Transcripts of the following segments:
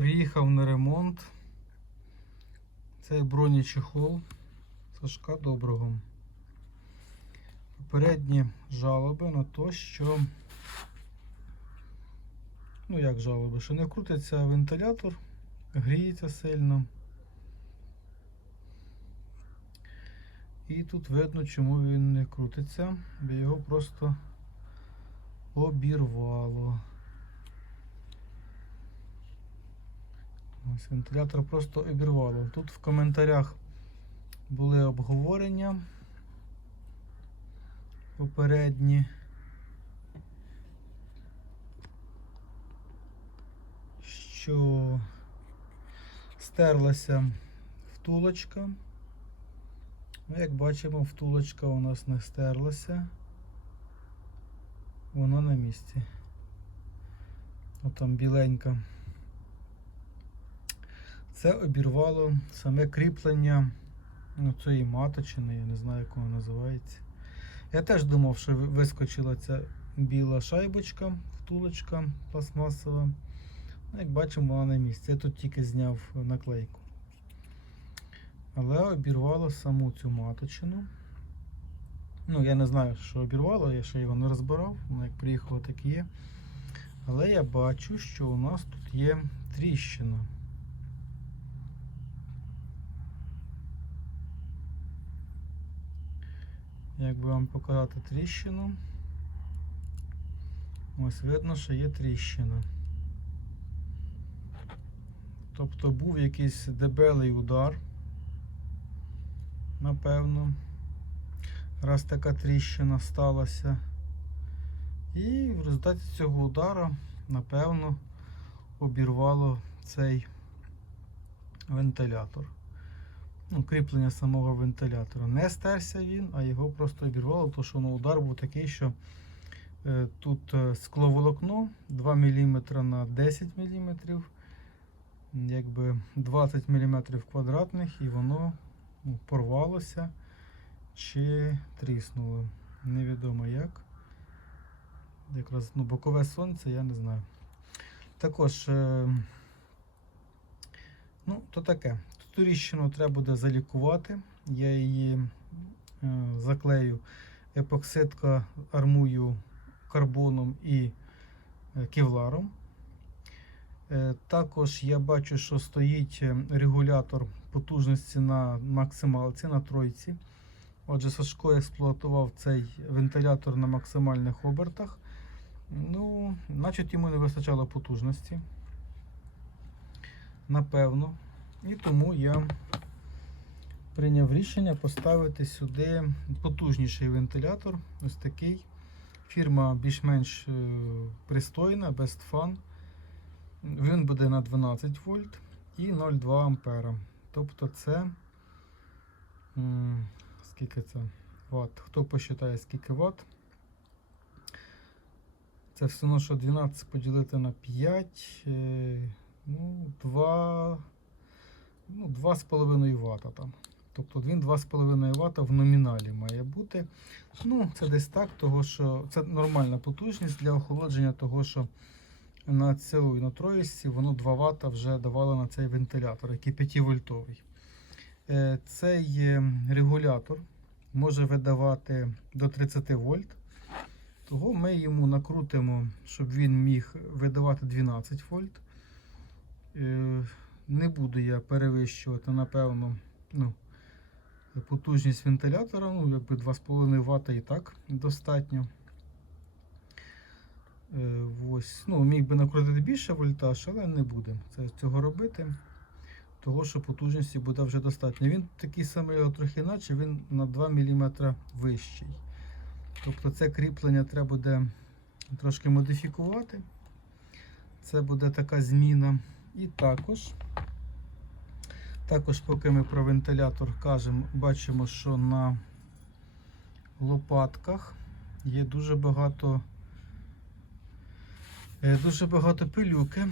Приїхав на ремонт. Це бронечехол Сашка Доброго. Попередні жалоби на те, що. Ну як жалоби, що не крутиться вентилятор, гріється сильно. І тут видно, чому він не крутиться, бо його просто обірвало. Ось вентилятор просто обірвало. Тут в коментарях були обговорення попередні. Що стерлася втулочка. Ну, як бачимо, втулочка у нас не стерлася. Вона на місці. От там біленька. Це обірвало саме кріплення ну, цієї маточини, я не знаю, як вона називається. Я теж думав, що вискочила ця біла шайбочка, втулочка пластмасова. Ну, як бачимо, вона на місці. Я тут тільки зняв наклейку. Але обірвало саму цю маточину. Ну, я не знаю, що обірвало, я ще його не розбирав, воно як приїхало, так і є. Але я бачу, що у нас тут є тріщина. Як би вам показати тріщину? Ось видно, що є тріщина. Тобто був якийсь дебелий удар. Напевно. Раз така тріщина сталася. І в результаті цього удара, напевно, обірвало цей вентилятор. Ну, кріплення самого вентилятора. Не стерся він, а його просто обірвало, тому що ну, удар був такий, що е, тут е, скловолокно 2 мм на 10 мм, якби 20 мм квадратних, і воно ну, порвалося чи тріснуло. Невідомо як. Якраз ну, бокове сонце, я не знаю. Також, е, ну, то таке. Ту тріщину треба буде залікувати. Я її е, заклею епоксидка армую карбоном і е, кевларом. Е, Також я бачу, що стоїть регулятор потужності на максималці на тройці. Отже, Сашко експлуатував цей вентилятор на максимальних обертах. Ну, значить йому не вистачало потужності. Напевно. І тому я прийняв рішення поставити сюди потужніший вентилятор. Ось такий. Фірма більш-менш е, пристойна, Best Fan. Він буде на 12 вольт і 0,2 ампера. Тобто це. Скільки це? Ватт. Хто посчитає, скільки ватт? Це все одно, що 12 поділити на 5. е, Ну, 2. Ну, 2,5 Вт там. Тобто він 2,5 Вт в номіналі має бути. Ну, це десь так, того що це нормальна потужність для охолодження, того що на цій на троїсті воно 2 Вт вже давало на цей вентилятор, який 5 вольтовий. Е, Цей е, регулятор може видавати до 30 вольт. Того ми йому накрутимо, щоб він міг видавати 12 вольт. Не буду я перевищувати, напевно, ну, потужність вентилятора, ну, якби 2,5 Вт і так достатньо. Е, Ось. Ну, міг би накрутити більше вольтаж, але не буде це, цього робити. Того, що потужності буде вже достатньо. Він такий самий, трохи інакше, він на 2 мм вищий. Тобто це кріплення треба буде трошки модифікувати. Це буде така зміна. І також, також поки ми про вентилятор кажемо, бачимо, що на лопатках є дуже багато, е, дуже багато пилюки.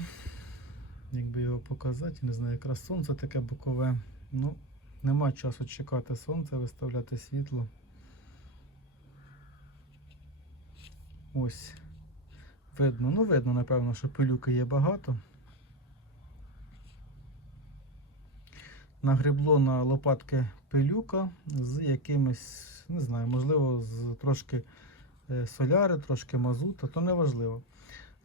Якби його показати, не знаю, якраз сонце таке бокове. Ну, нема часу чекати сонце, виставляти світло. Ось. Видно, ну видно, напевно, що пилюки є багато. Нагребло на лопатки пилюка з якимось, не знаю, можливо, з трошки е, соляри, трошки мазута, то не важливо.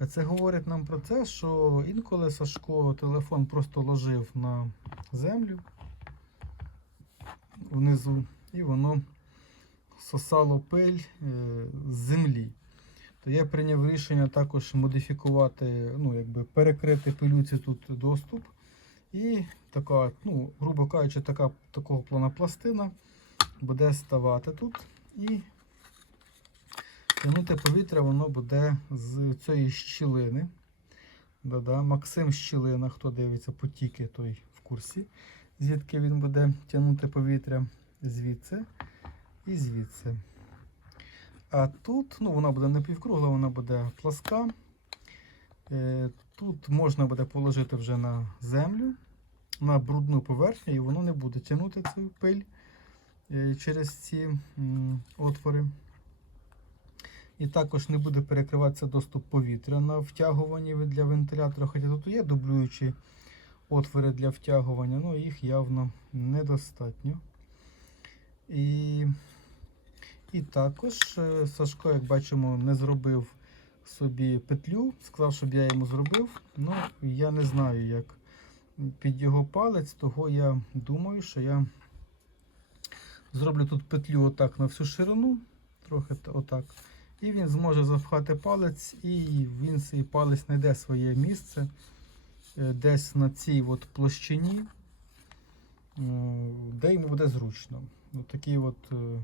Це говорить нам про те, що інколи Сашко телефон просто ложив на землю внизу, і воно сосало пиль е, з землі. То я прийняв рішення також модифікувати, ну, якби перекрити пилюці тут доступ. І така, ну, грубо кажучи, така, такого плана пластина буде ставати тут. І тягнути повітря воно буде з цієї щілини. Да-да. Максим Щілина, хто дивиться потіки, той в курсі, звідки він буде тягнути повітря звідси і звідси. А тут ну, вона буде напівкругла, вона буде пласка. Тут можна буде положити вже на землю, на брудну поверхню, і воно не буде тягнути цю пиль е, через ці отвори. І також не буде перекриватися доступ повітря на втягуванні для вентилятора. Хоча тут є дублюючі отвори для втягування, але їх явно недостатньо. І, і також е, Сашко, як бачимо, не зробив собі петлю. Сказав, щоб я йому зробив. Ну, я не знаю, як під його палець, того я думаю, що я зроблю тут петлю отак на всю ширину, трохи отак. І він зможе запхати палець, і він цей палець знайде своє місце е, десь на цій от площині, е, де йому буде зручно. От такий от, е,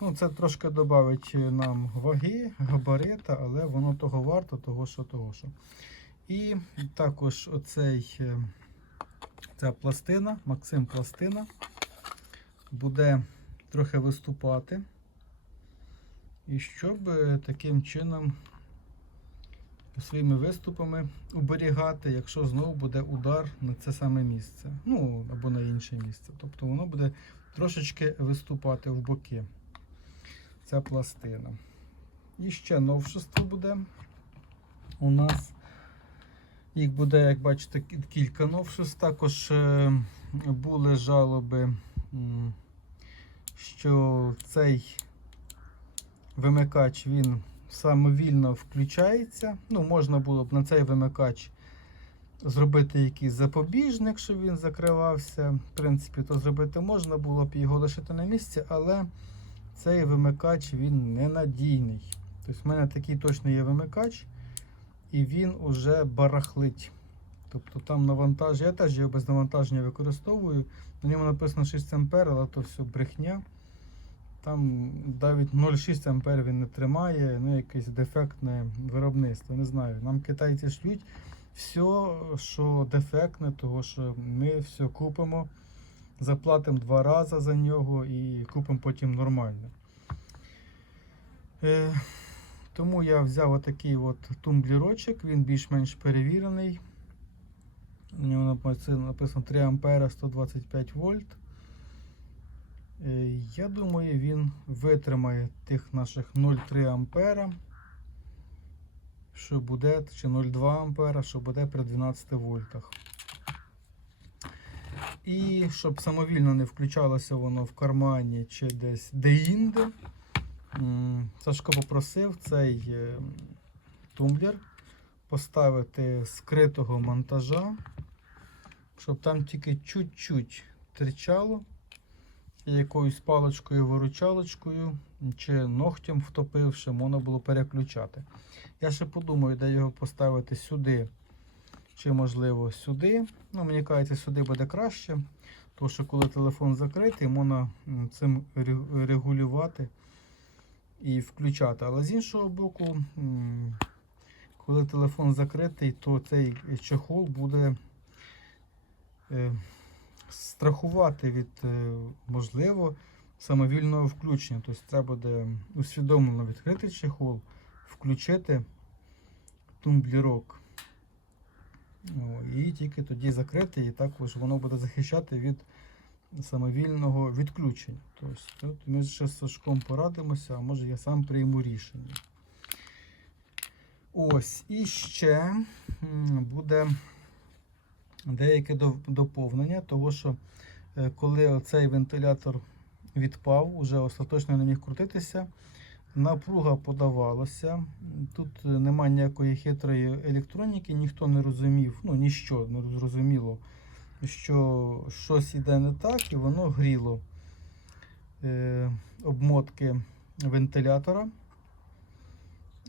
ну, це трошки додавить нам ваги, габарита, але воно того варто, того що, того що. І також оцей, е, ця пластина, Максим пластина, буде трохи виступати. І щоб е, таким чином своїми виступами уберігати, якщо знову буде удар на це саме місце. Ну, або на інше місце. Тобто воно буде трошечки виступати в боки. Ця пластина. І ще новшество буде у нас. Їх буде, як бачите, кілька новшеств. Також е, були жалоби, що цей вимикач він самовільно включається. Ну, можна було б на цей вимикач зробити якийсь запобіжник, щоб він закривався. В принципі, то зробити можна було б його лишити на місці, але цей вимикач він ненадійний. Тобто в мене такий точно є вимикач, і він уже барахлить. Тобто там навантаження, я теж його без навантаження використовую. На ньому написано 6 А, але то все брехня. Там навіть 0,6 ампер він не тримає, ну якесь дефектне виробництво. Не знаю. Нам китайці шлють все, що дефектне, того що ми все купимо, заплатимо два рази за нього і купимо потім нормально. Е, тому я взяв отакий от тумблірочок, він більш-менш перевірений. У нього написано написано 3 ампера 125 вольт. Е, Я думаю, він витримає тих наших 0,3 ампера, що буде, чи 0,2 ампера, що буде при 12 вольтах. І щоб самовільно не включалося воно в кармані чи десь де-інде, Сашко попросив цей е, тумблер поставити скритого монтажа, щоб там тільки чуть-чуть тричало якоюсь паличкою виручалочкою чи ногтем втопивши, можна було переключати. Я ще подумаю, де його поставити сюди, чи можливо сюди. Ну, Мені кажеться, сюди буде краще, тому що коли телефон закритий, можна цим регулювати і включати. Але з іншого боку, коли телефон закритий, то цей чехол буде. е, страхувати від е, можливо самовільного включення. Тобто треба буде усвідомлено відкрити чехол, включити тумблірок. І тільки тоді закрити, і також воно буде захищати від самовільного відключення. Тобто, тут ми ще з Сашком порадимося, а може я сам прийму рішення. Ось, і ще буде деяке доповнення, того що е, коли оцей вентилятор відпав, уже остаточно не міг крутитися, напруга подавалася. Тут е, немає ніякої хитрої електроніки, ніхто не розумів, ну ніщо не зрозуміло, що щось іде не так, і воно гріло е, обмотки вентилятора.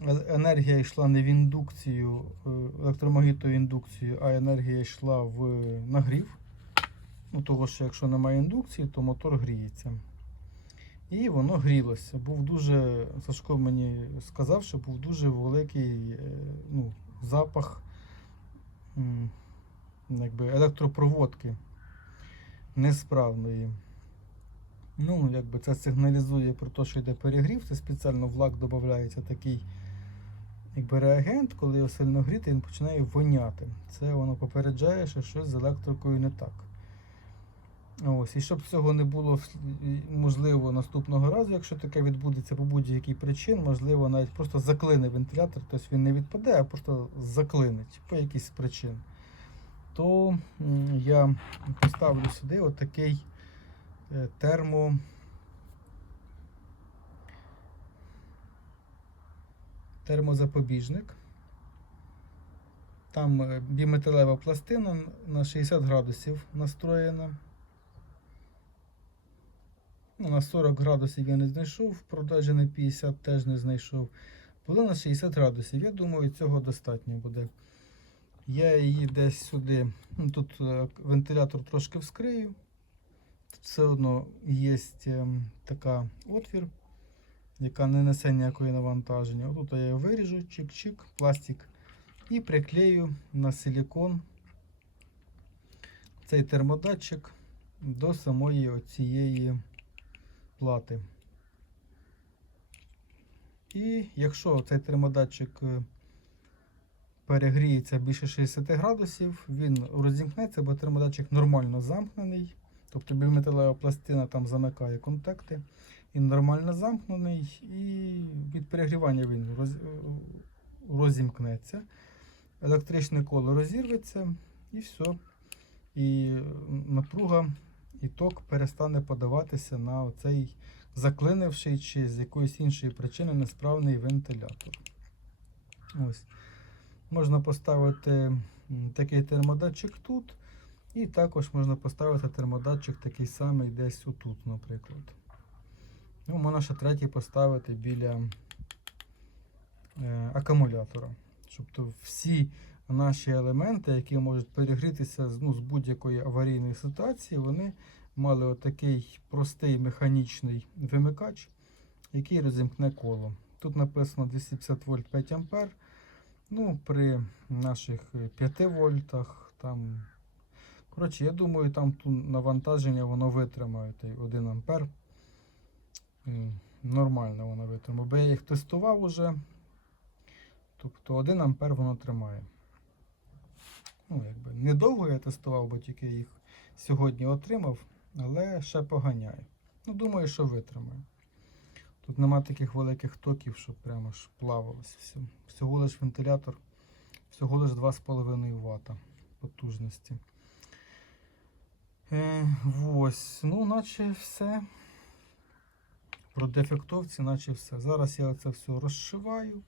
Е- Енергія йшла не в індукцію, е, електромагнітну індукцію, а енергія йшла в нагрів. Ну, того, що якщо немає індукції, то мотор гріється. І воно грілося. Був дуже, Сашко мені сказав, що був дуже великий е, ну, запах якби електропроводки несправної. Ну, якби це сигналізує про те, що йде перегрів. Це спеціально в лак додається такий якби реагент, коли його сильно гріти, він починає воняти. Це воно попереджає, що щось з електрикою не так. Ось, і щоб цього не було можливо наступного разу, якщо таке відбудеться по будь-якій причин, можливо, навіть просто заклине вентилятор, тобто він не відпаде, а просто заклинить по якійсь причин. То я поставлю сюди отакий е, термо. термозапобіжник. Там е, біметалева пластина на 60 градусів настроєна. Ну, на 40 градусів я не знайшов, в продажі на 50 теж не знайшов. Була на 60 градусів. Я думаю, цього достатньо буде. Я її десь сюди. Ну, тут е, вентилятор трошки вскрию. Тут все одно є ем, така отвір, яка не несе ніякої навантаження. Отут я його виріжу, чик-чик, пластик. І приклею на силікон цей термодатчик до самої оцієї плати. І якщо цей термодатчик е, перегріється більше 60 градусів, він розімкнеться, бо термодатчик нормально замкнений. Тобто біметалева пластина там замикає контакти. Він нормально замкнений і від перегрівання він роз, е, розімкнеться. Електричне коло розірветься і все. І напруга і ток перестане подаватися на оцей заклинивший чи з якоїсь іншої причини несправний вентилятор. Ось. Можна поставити такий термодатчик тут. І також можна поставити термодатчик такий самий десь отут, наприклад. Ну, можна ще третій поставити біля е, акумулятора. Тобто всі наші елементи, які можуть перегрітися ну, з будь-якої аварійної ситуації, вони мали отакий простий механічний вимикач, який розімкне коло. Тут написано 250 вольт 5 ампер. Ну, при наших е, 5 вольтах там. Коротше, я думаю, там тут навантаження воно витримає той 1 ампер. Е, Нормально воно витримає. Бо я їх тестував уже. Тобто 1 ампер воно тримає. Ну, якби недовго я тестував, бо тільки їх сьогодні отримав, але ще поганяю. Ну, думаю, що витримає. Тут нема таких великих токів, щоб прямо ж плавалося все. Всього лиш вентилятор, всього лиш 2,5 Вт потужності. Е, ось, ну, наче все. Про дефектовці, наче все. Зараз я це все розшиваю.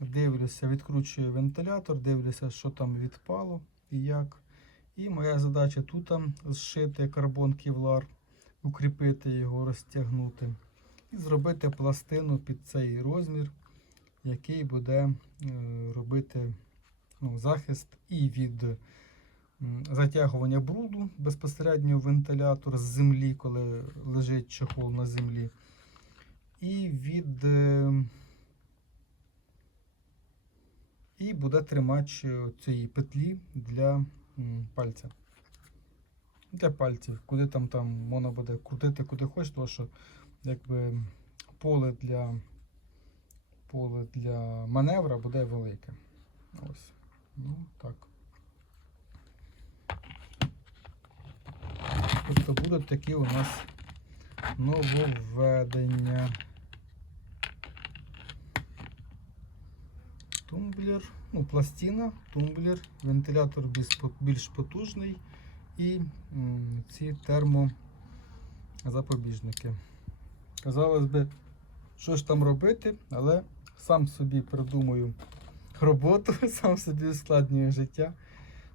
Дивлюся, відкручую вентилятор, дивлюся, що там відпало і як. І моя задача тут там зшити карбон кевлар, укріпити його, розтягнути. І зробити пластину під цей розмір, який буде е, робити ну, захист і від затягування бруду безпосередньо в вентилятор з землі, коли лежить чохол на землі. І від. е, і буде тримач е, цієї петлі для пальця. Для пальців, куди там там можна буде крутити, куди хочеш, тому що якби поле для поле для маневра буде велике. Ось. Ну, так. Тобто будуть такі у нас нововведення. Тумблер, ну, пластина, тумблер, вентилятор більш, потужний і ці термозапобіжники. Казалось би, що ж там робити, але сам собі придумую роботу, сам собі ускладнюю життя.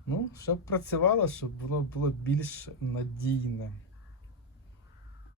Ну, щоб працювало, щоб воно було більш надійне.